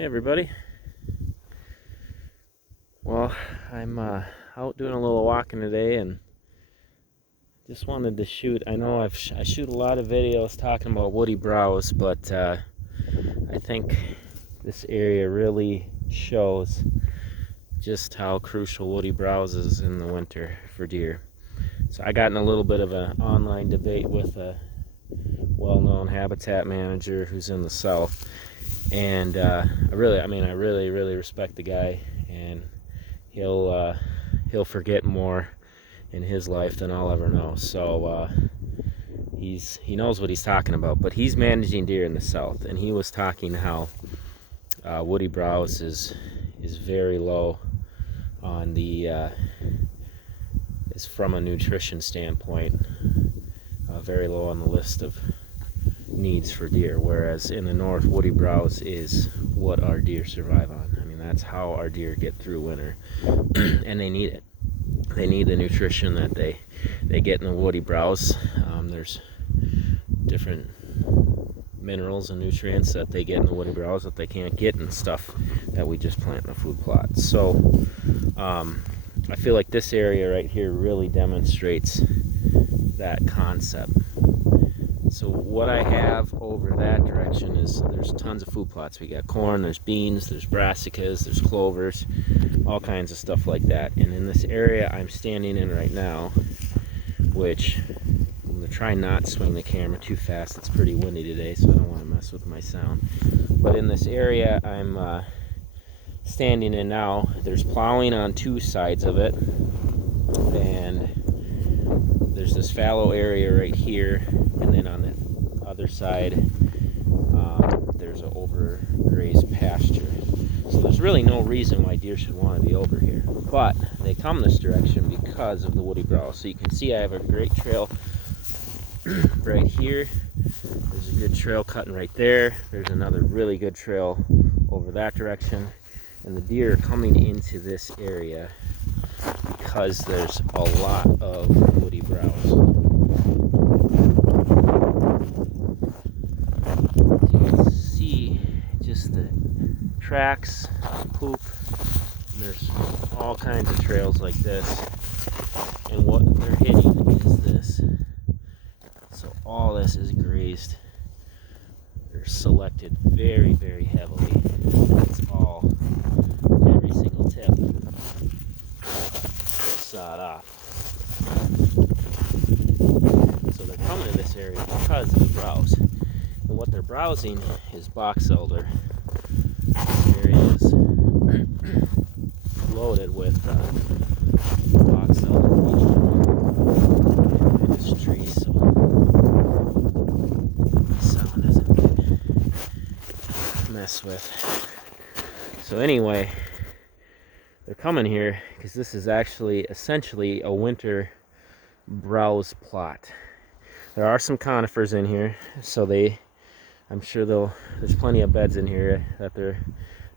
Hey everybody. Well, I'm out doing a little walking today and just wanted to shoot. I know I shoot a lot of videos talking about woody browse, but I think this area really shows just how crucial woody browse is in the winter for deer. So I got in a little bit of an online debate with a well-known habitat manager who's in the south, and I really respect the guy, and he'll forget more in his life than I'll ever know. So he knows what he's talking about. But he's managing deer in the south, and he was talking how woody browse is very low on the is from a nutrition standpoint, very low on the list of needs for deer, whereas in the north, woody browse is what our deer survive on. I mean, that's how our deer get through winter, and they need it. They need the nutrition that they get in the woody browse. There's different minerals and nutrients that they get in the woody browse that they can't get in stuff that we just plant in the food plot. So I feel like this area right here really demonstrates that concept. So what I have over that direction is there's tons of food plots. We got corn, there's beans, there's brassicas, there's clovers, all kinds of stuff like that. And in this area I'm standing in right now, which I'm going to try not to swing the camera too fast. It's pretty windy today, so I don't want to mess with my sound. But in this area I'm standing in now, there's plowing on two sides of it, and there's this fallow area right here, and then on the other side there's an overgrazed pasture. So there's really no reason why deer should want to be over here, but they come this direction because of the woody browse. So you can see I have a great trail right here. There's a good trail cutting right there. There's another really good trail over that direction, and the deer are coming into this area because there's a lot of woody browse. As you can see, just the tracks, poop, and there's all kinds of trails like this, and what they're hitting is this. So all this is grazed. They're selected very, very heavily. It's all, every single tip sawed off. So they're coming to this area because of the browse. And what they're browsing is box elder. This area is loaded with box elder in this tree, so the sound doesn't get messed with. So anyway, they're coming here because this is actually essentially a winter browse plot. There are some conifers in here, so I'm sure there's plenty of beds in here that they're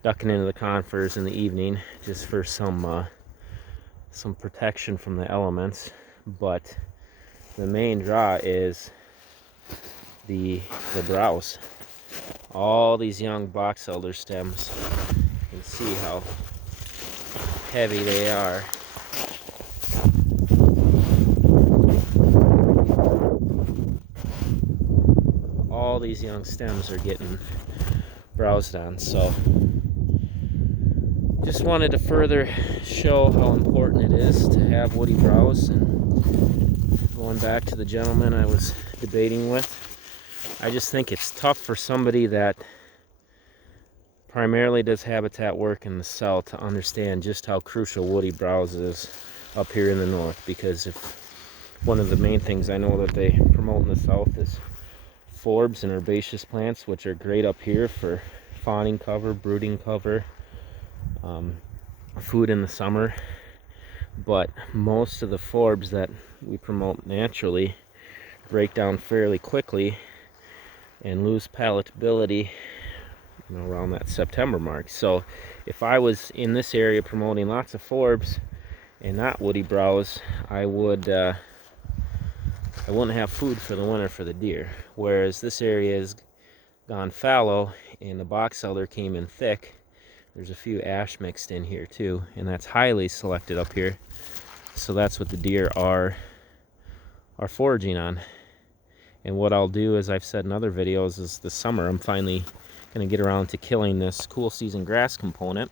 ducking into the conifers in the evening just for some protection from the elements. But the main draw is the browse. All these young box elder stems, you can see how heavy they are. All these young stems are getting browsed on. So just wanted to further show how important it is to have woody browse. And going back to the gentleman I was debating with, I just think it's tough for somebody that primarily does habitat work in the south to understand just how crucial woody browse is up here in the north. Because if one of the main things I know that they promote in the south is forbs and herbaceous plants, which are great up here for fawning cover, brooding cover, food in the summer. But most of the forbs that we promote naturally break down fairly quickly and lose palatability around that September mark. So if I was in this area promoting lots of forbs and not woody browse, I wouldn't have food for the winter for the deer. Whereas this area is gone fallow, and the box elder came in thick. There's a few ash mixed in here too, and that's highly selected up here. So that's what the deer are foraging on. And what I'll do, as I've said in other videos, is this summer I'm finally going to get around to killing this cool season grass component.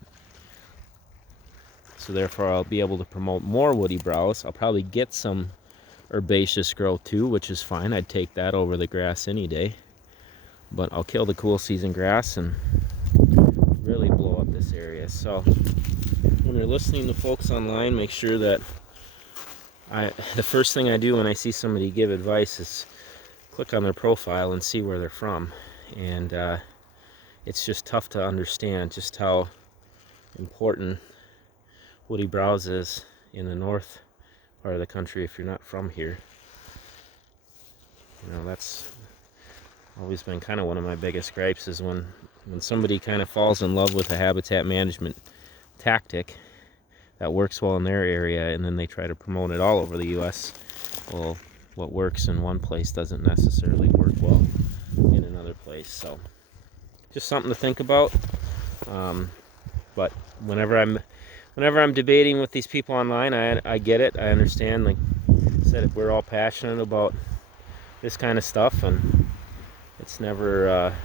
So therefore I'll be able to promote more woody browse. I'll probably get some herbaceous growth too, which is fine. I'd take that over the grass any day. But I'll kill the cool season grass and really blow up this area. So when you're listening to folks online, make sure that the first thing I do when I see somebody give advice is click on their profile and see where they're from. And it's just tough to understand just how important woody browse is in the north part of the country if you're not from here. You know, that's always been kind of one of my biggest gripes, is when somebody kind of falls in love with a habitat management tactic that works well in their area, and then they try to promote it all over the U.S. Well, what works in one place doesn't necessarily work well in another place. So just something to think about. But whenever I'm debating with these people online, I get it. I understand. Like I said, we're all passionate about this kind of stuff, and it's never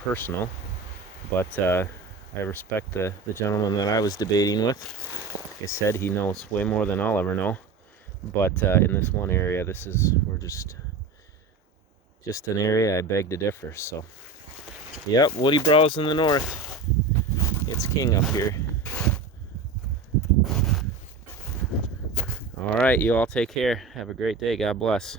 personal. But I respect the gentleman that I was debating with. Like I said, he knows way more than I'll ever know. But in this one area, we're just an area I beg to differ. So, yep, woody browse in the north. It's king up here. All right, you all take care. Have a great day. God bless.